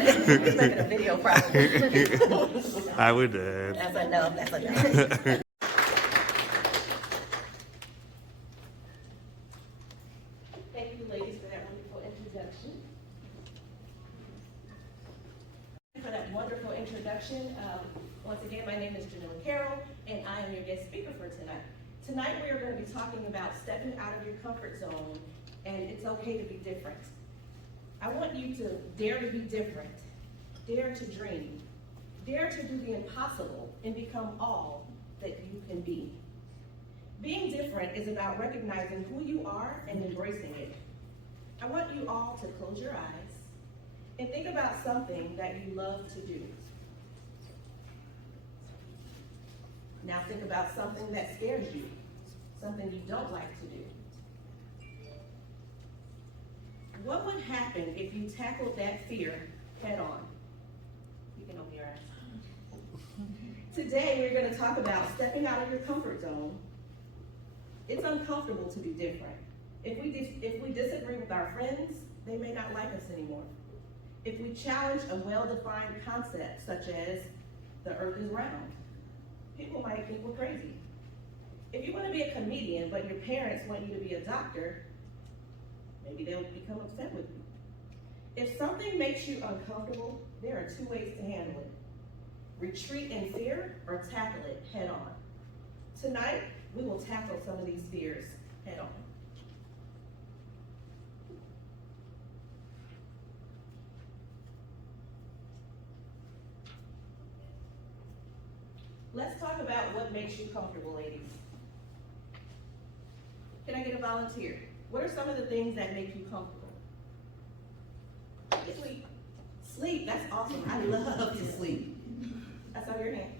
He's making a video probably. I would. Uh, That's enough. That's enough. Thank you, ladies, for that wonderful introduction. For that wonderful introduction. Once again, my name is Janelle Carroll, and I am your guest speaker for tonight. Tonight, we are going to be talking about stepping out of your comfort zone, and it's okay to be different. I want you to dare to be different, dare to dream, dare to do the impossible and become all that you can be. Being different is about recognizing who you are and embracing it. I want you all to close your eyes and think about something that you love to do. Now think about something that scares you, something you don't like to do. What would happen if you tackled that fear head on? You can open your eyes. Today, we're going to talk about stepping out of your comfort zone. It's uncomfortable to be different. If we disagree with our friends, they may not like us anymore. If we challenge a well-defined concept, such as the earth is round, people might think we're crazy. If you want to be a comedian, but your parents want you to be a doctor, maybe they'll become upset with you. If something makes you uncomfortable, there are two ways to handle it. Retreat in fear or tackle it head on. Tonight, we will tackle some of these fears head on. Let's talk about what makes you comfortable, ladies. Can I get a volunteer? What are some of the things that make you comfortable? Sleep. Sleep, that's awesome. I love to sleep. I saw your hand.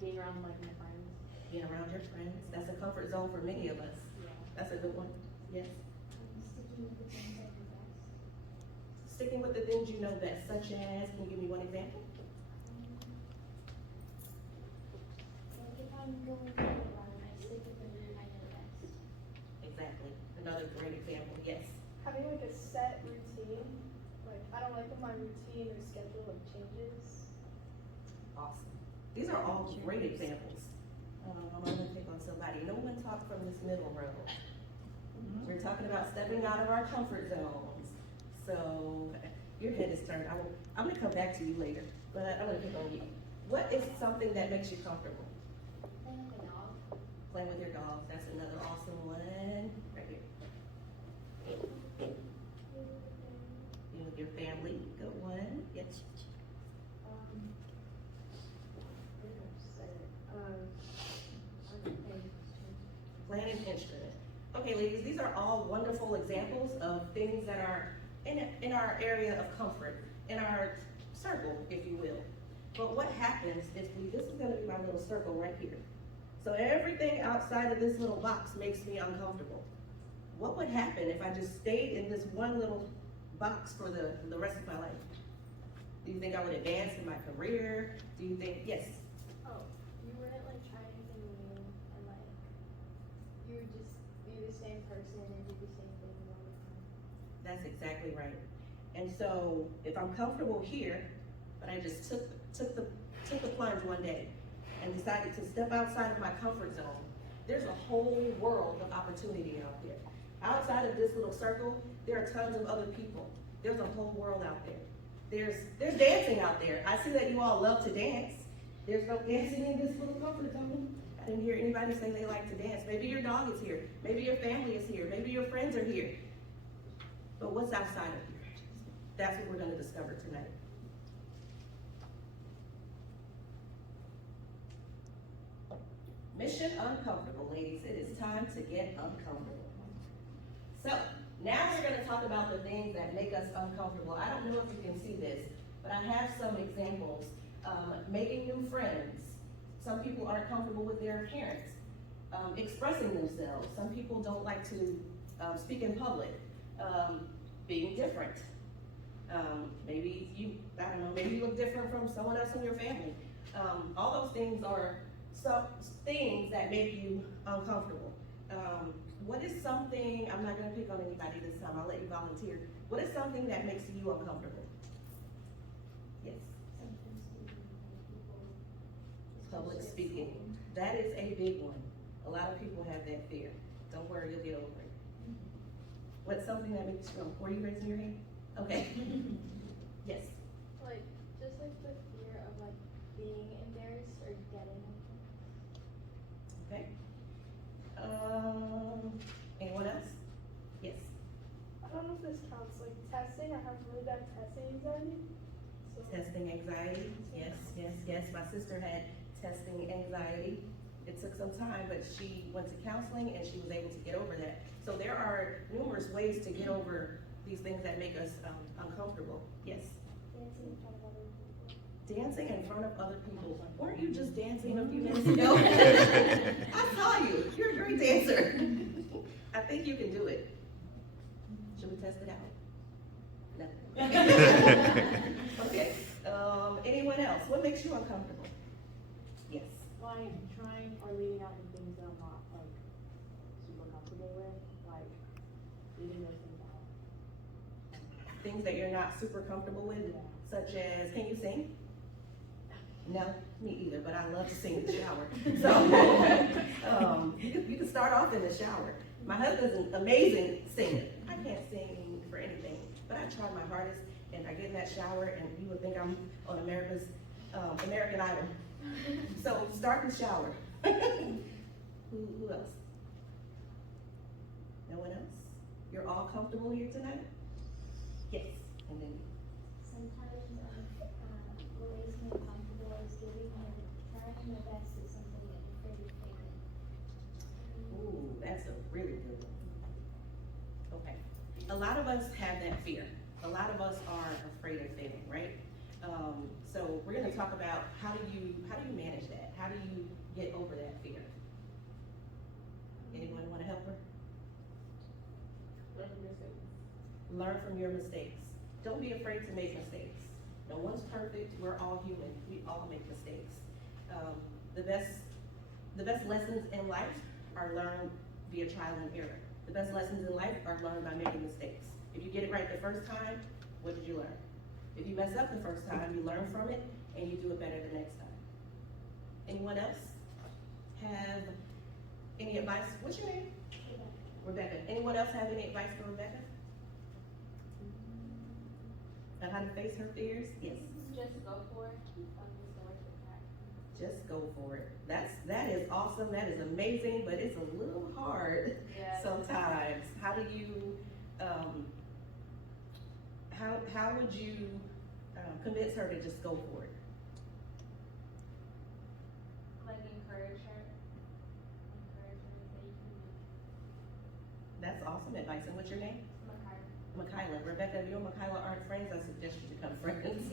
Being around like my friends. Being around your friends. That's a comfort zone for many of us. Yeah. That's a good one. Yes. Sticking with the things I do best. Sticking with the things you know best, such as, can you give me one example? Like if I'm going to run, I stick with the thing I know best. Exactly. Another great example, yes. Having like a set routine, like I don't like when my routine or schedule like changes. Awesome. These are all great examples. I'm gonna pick on somebody. No one talk from this middle row. We're talking about stepping out of our comfort zones. So your head is turned. I'm gonna come back to you later, but I'm gonna pick on you. What is something that makes you comfortable? Playing with a dog. Playing with your dog. That's another awesome one. Right here. Being with your family. Good one. Yes. Playing an instrument. Okay, ladies, these are all wonderful examples of things that are in our area of comfort, in our circle, if you will. But what happens if this is gonna be my little circle right here. So everything outside of this little box makes me uncomfortable. What would happen if I just stayed in this one little box for the rest of my life? Do you think I would advance in my career? Do you think, yes? Oh, you wouldn't like try anything new and like you would just be the same person and do the same thing all the time. That's exactly right. And so if I'm comfortable here, but I just took the plunge one day and decided to step outside of my comfort zone, there's a whole world of opportunity out there. Outside of this little circle, there are tons of other people. There's a whole world out there. There's dancing out there. I see that you all love to dance. There's no dancing in this little comfort zone. I didn't hear anybody say they like to dance. Maybe your dog is here. Maybe your family is here. Maybe your friends are here. But what's outside of here? That's what we're going to discover tonight. Mission uncomfortable, ladies. It is time to get uncomfortable. So, now we're going to talk about the things that make us uncomfortable. I don't know if you can see this, but I have some examples. Making new friends. Some people aren't comfortable with their appearance. Expressing themselves. Some people don't like to speak in public. Being different. Maybe you look different from someone else in your family. All those things are some things that make you uncomfortable. what is something, I'm not gonna pick on anybody this time, I'll let you volunteer. What is something that makes you uncomfortable? Yes, Sometimes speaking in front of people. public especially at speaking. school. That is a big one. A lot of people have that fear. Don't worry, you'll get over it. What's something that makes you, were you raising your hand? Okay. Yes. Like, just like the fear of like being embarrassed or getting Okay. Anyone else? Yes. I don't know if this counts, like testing, I have really bad testing anxiety. So, Testing anxiety, yes, yes, yes. My sister had testing anxiety. It took some time, but she went to counseling and she was able to get over that. So there are numerous ways to get over these things that make us uncomfortable. Yes. dancing in front of other people. Dancing in front of other people. Weren't you just dancing a few minutes ago? I saw you. You're a great dancer. I think you can do it. Should we test it out? No. Okay. Anyone else? What makes you uncomfortable? Yes. Like trying or leading out in things that I'm not like super comfortable with, like leading those things out. Things that you're not super comfortable with, Yeah. such as, can you sing? No, me either, but I love to sing in the shower. So, you can start off in the shower. My husband's an amazing singer. I can't sing for anything, but I try my hardest, and I get in that shower, and you would think I'm on American Idol. So, start in the shower. Who else? No one else? You're all comfortable here tonight? Yes, and then Sometimes, what makes me uncomfortable is trying my best at something and afraid of failing. ooh, that's a really good one. Okay. A lot of us have that fear. A lot of us are afraid of failing, right? So we're gonna talk about how do you manage that? How do you get over that fear? Anyone wanna help her? Learn from your mistakes. Don't be afraid to make mistakes. No one's perfect, we're all human, we all make mistakes. The best lessons in life are learned via trial and error. The best lessons in life are learned by making mistakes. If you get it right the first time, what did you learn? If you mess up the first time, you learn from it and you do it better the next time. Anyone else have any advice? What's your name? Rebecca. Anyone else have any advice for Rebecca? On how to face her fears? Yes. Just go for it. Just go for it. That is awesome. That is amazing, but it's a little hard sometimes. How do you how would you convince her to just go for it? Like encourage her to say you can do it. That's awesome advice. And what's your name? Makaya. Makayla. Rebecca, if you and Makayla aren't friends, I suggest you become friends.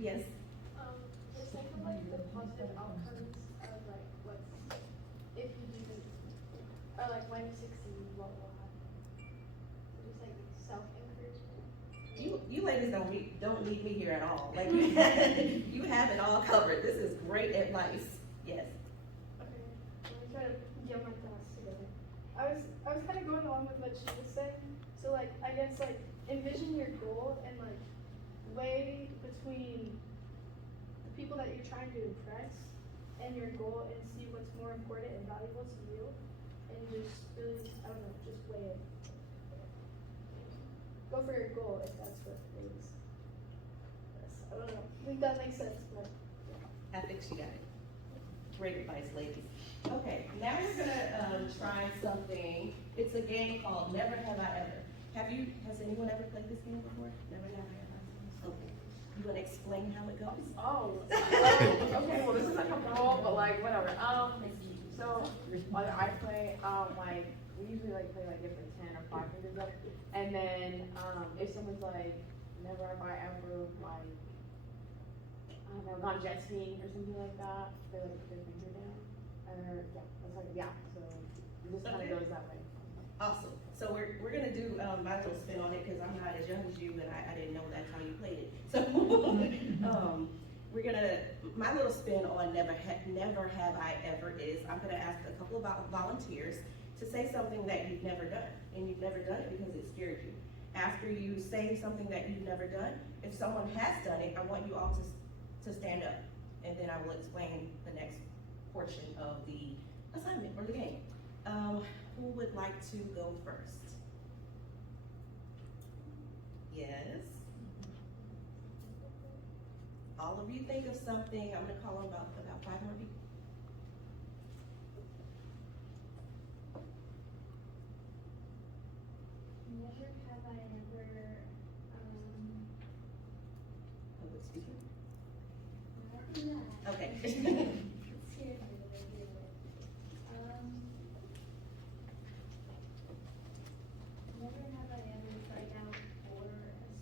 Yes. Just think of like the positive outcomes of like what's if you do this or like when you succeed, what will happen. So just like self-encouragement. You ladies don't need me here at all. Like you have it all covered. This is great advice. Yes. okay, let me try to get my thoughts together. I was kind of going along with what she was saying. So like, I guess like envision your goal and like weigh between the people that you're trying to impress and your goal and see what's more important and valuable to you and just really, I don't know, just weigh it. Go for your goal if that's what it is. Yes, I don't know. I think that makes sense, but I think she got it. Great advice, ladies. Okay, now we're gonna try something. It's a game called Never Have I Ever. Has anyone ever played this game before? Never have I ever. Okay. You wanna explain how it goes? Oh, okay, well, this is like a brawl, but like, whatever. So, like, I play, like, we usually like play like different 10 or 5 fingers up. And then, if someone's like, never have I ever, like, I don't know, gone jet skiing or something like that, they like put their finger down. Or, yeah, that's like, yeah, so it just kind of Okay. goes that way. Awesome. So we're gonna do my little spin on it because I'm not as young as you and I didn't know that's how you played it. So we're gonna my little spin on never have I ever is I'm gonna ask a couple of volunteers to say something that you've never done, and you've never done it because it scared you. After you say something that you've never done, if someone has done it, I want you all to stand up, and then I will explain the next portion of the assignment or the game. Who would like to go first? Yes. All of you think of something. I'm gonna call on about 5 more people. Never have I ever, Public speaking. not do that. Okay. It scared me when I did it. Never have I ever tried out for a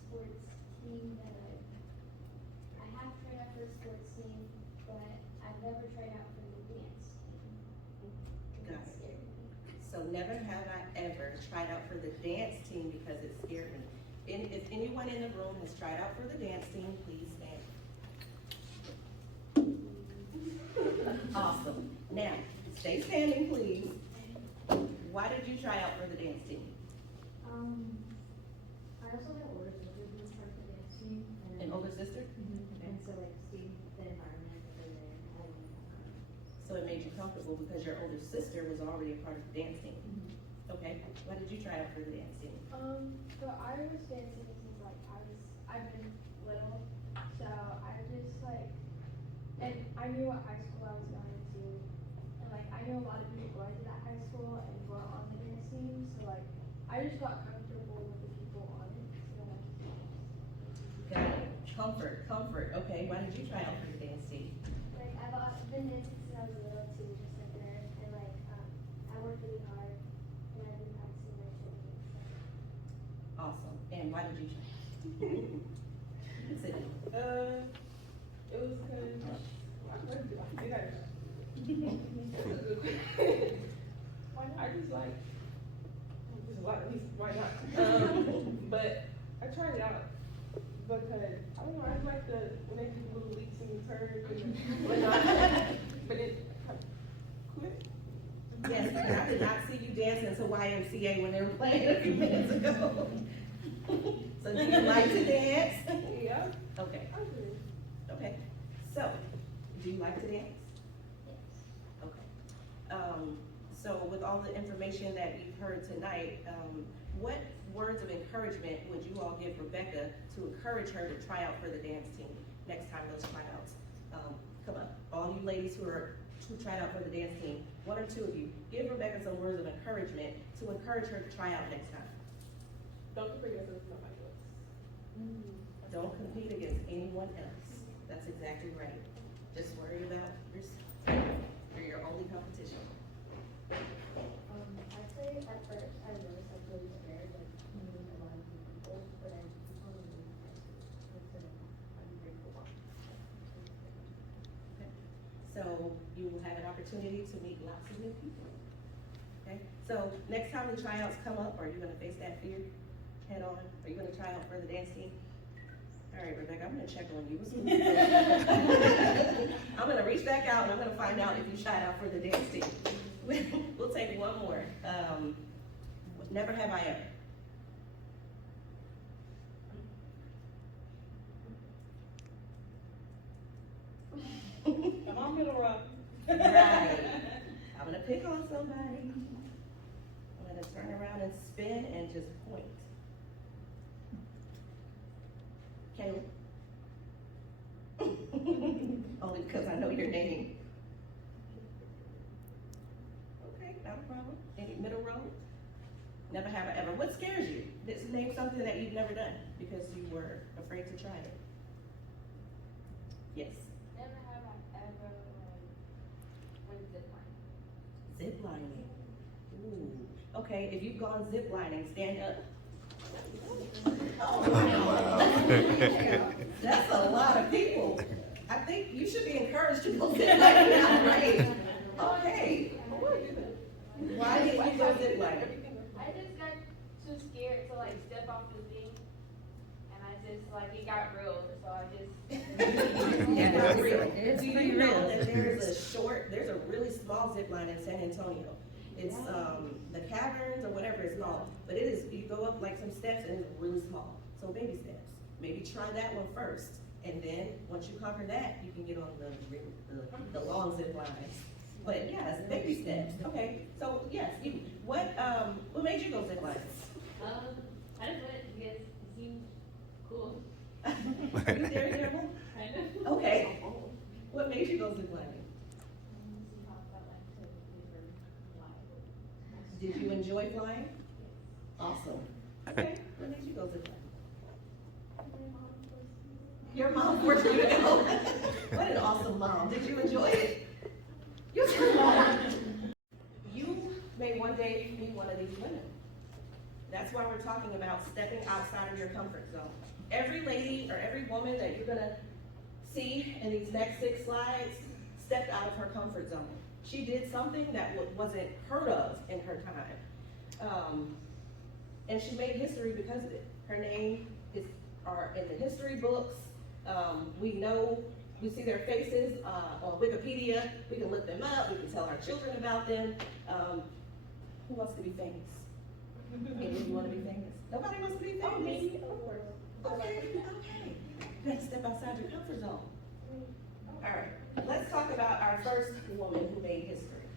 sports team that I have tried out for a sports team, but I've never tried out for the dance team. Got It it. scared me. So never have I ever tried out for the dance team because it scared me. And if anyone in the room has tried out for the dance team, please stand. Awesome. Now, stay standing, please. Why did you try out for the dance team? I also have older sisters who part of the dance team. An older sister? And so like seeing the environment that they're there, I don't know. So it made you comfortable because your older sister was already a part of the dance team. Okay, why did you try out for the dance team? So I was dancing since like I've been little, so I just like, and I knew what high school I was going to, and like I know a lot of people going to that high school and were on the dance team, so like I just got comfortable with the people on it, so Got it. Comfort. Okay, why did you try out for the dance team? Like, I've been dancing since I was little too, just like her, and like, I work really hard, and I've been practicing my technique, so. Awesome. And why did you try? Sit. It was because, I just like, there's a lot of reasons why not. But I tried it out because, I don't know, I just like when they do little leaps and turns and whatnot. But it quit. Yes, because I did not see you dancing to YMCA when they were playing a few minutes ago. So do you like to dance? Yeah, Okay, I do. okay. So, do you like to dance? Yes. Okay. So with all the information that you've heard tonight, what words of encouragement would you all give Rebecca to encourage her to try out for the dance team next time those tryouts come up? All you ladies who tried out for the dance team, 1 or 2 of you, give Rebecca some words of encouragement to encourage her to try out next time. Don't compare yourself with somebody else. Don't compete against anyone else. That's exactly right. Just worry about yourself. You're your only competition. I'd say at first I was like really scared, like meeting a lot of new people, but I just wanted to meet I'm grateful. So you will have an opportunity to meet lots of new people. Okay? So next time the tryouts come up, are you gonna face that fear head on? Are you gonna try out for the dance team? All right, Rebecca, I'm gonna check on you. I'm gonna reach back out and I'm gonna find out if you tried out for the dance team. We'll take one more. Never have I ever. I'm on middle row. Right. I'm gonna pick on somebody. I'm gonna turn around and spin and just point. Caleb? Only because I know your name. Okay, not a problem. Any middle road? Never have I ever. What scares you? Name something that you've never done because you were afraid to try it. Yes. Never have I ever went zip line. Zip lining. Ooh. Okay, if you've gone zip lining, stand up. Oh, wow. That's a lot of people. I think you should be encouraged to go zip lining now, right? Okay. Why did you go zip lining? I just got too scared to like step off the thing, and I just like it got real, so I just. Yeah, it's real. Do you know that there's a really small zip line in San Antonio? It's, the caverns or whatever it's called, but it is, you go up like some steps and it's really small, so baby steps. Maybe try that one first, and then, once you conquer that, you can get on the long zip lines. But yes, baby steps, okay, so yes, what made you go zip lines? I just went because it seemed cool. Are you daredevil? Kind of. Okay, what made you go zip lining? See how it felt like to different lives. Did you enjoy flying? Awesome. Okay, what made you go zip lining? Your mom forced you to go. What an awesome mom. Did you enjoy it? You may one day meet one of these women. That's why we're talking about stepping outside of your comfort zone. Every lady or every woman that you're gonna see in these next 6 slides stepped out of her comfort zone. She did something that wasn't heard of in her time. And she made history because of it. Her name are in the history books. We see their faces on Wikipedia. We can look them up. We can tell our children about them. Who wants to be famous? Any of you want to be famous? Nobody wants to be famous. Oh, me, of course. Okay. You have to step outside your comfort zone. All right, let's talk about our first woman who made history.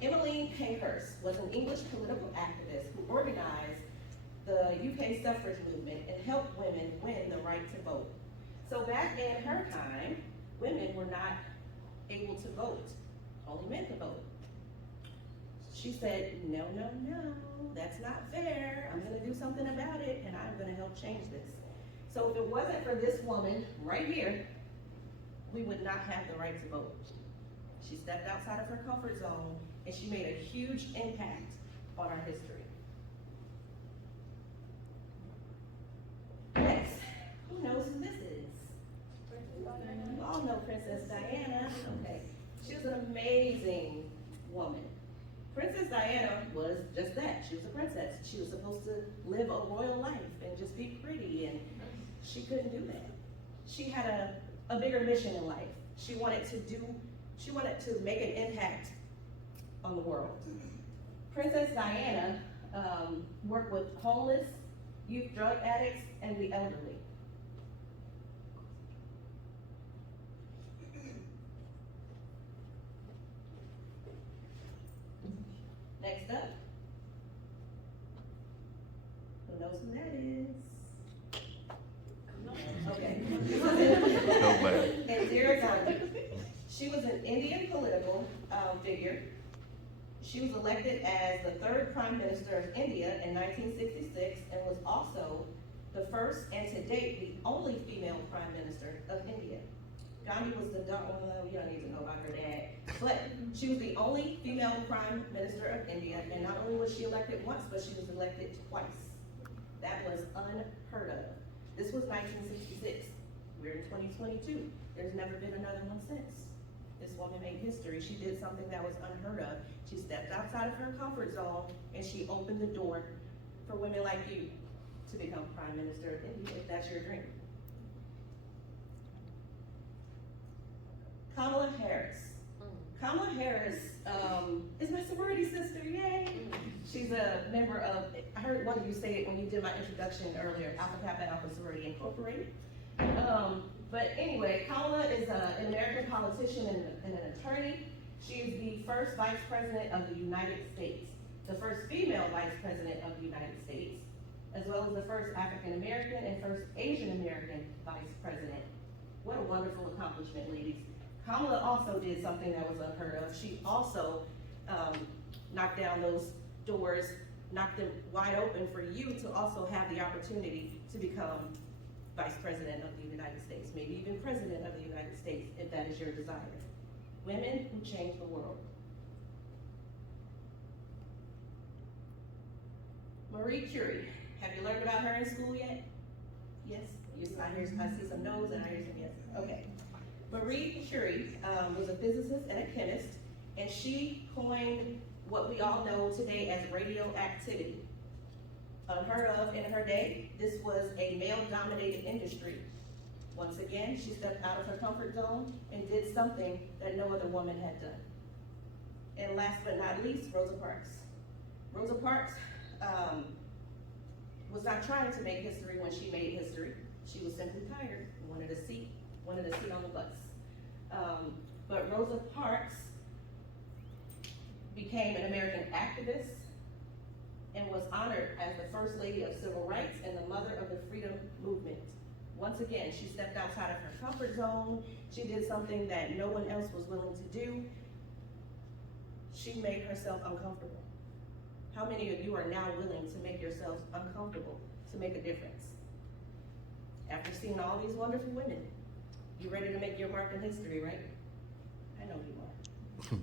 Emmeline Pankhurst was an English political activist who organized the UK suffrage movement and helped women win the right to vote. So back in her time, women were not able to vote. Only men could vote. She said, no, that's not fair. I'm gonna do something about it, and I'm gonna help change this. So if it wasn't for this woman right here, we would not have the right to vote. She stepped outside of her comfort zone, and she made a huge impact on our history. Next, who knows who this is? You all know Princess Diana. Okay, she was an amazing woman. Princess Diana was just that. She was a princess. She was supposed to live a royal life and just be pretty, and she couldn't do that. She had a bigger mission in life. She wanted to make an impact on the world. Princess Diana worked with homeless, youth drug addicts, and the elderly. Next up, who knows who that is? Okay. Nobody. Indira Gandhi. She was an Indian political figure. She was elected as the 3rd Prime Minister of India in 1966 and was also the first and to date the only female Prime Minister of India. Gandhi was the daughter, well, you don't need to know about her dad, but she was the only female Prime Minister of India, and not only was she elected once, but she was elected twice. That was unheard of. This was 1966. We're in 2022. There's never been another one since. This woman made history. She did something that was unheard of. She stepped outside of her comfort zone, and she opened the door for women like you to become Prime Minister of India, if that's your dream. Kamala Harris. Kamala Harris is my sorority sister, yay! She's a member of, I heard one of you say it when you did my introduction earlier, Alpha Kappa Alpha Sorority Incorporated. But anyway, Kamala is an American politician and an attorney. She is the first Vice President of the United States, the first female Vice President of the United States, as well as the first African American and first Asian American Vice President. What a wonderful accomplishment, ladies. Kamala also did something that was unheard of. She also knocked down those doors, knocked them wide open for you to also have the opportunity to become Vice President of the United States, maybe even President of the United States, if that is your desire. Women who change the world. Marie Curie. Have you learned about her in school yet? Yes? I see some no's and I hear some yes. Okay. Marie Curie was a physicist and a chemist, and she coined what we all know today as radioactivity. Unheard of in her day, this was a male-dominated industry. Once again, she stepped out of her comfort zone and did something that no other woman had done. And last but not least, Rosa Parks. Rosa Parks was not trying to make history when she made history. She was simply tired and wanted a seat on the bus. But Rosa Parks became an American activist and was honored as the First Lady of Civil Rights and the mother of the freedom movement. Once again, she stepped outside of her comfort zone. She did something that no one else was willing to do. She made herself uncomfortable. How many of you are now willing to make yourselves uncomfortable to make a difference? After seeing all these wonderful women, you ready to make your mark in history, right? I know you are.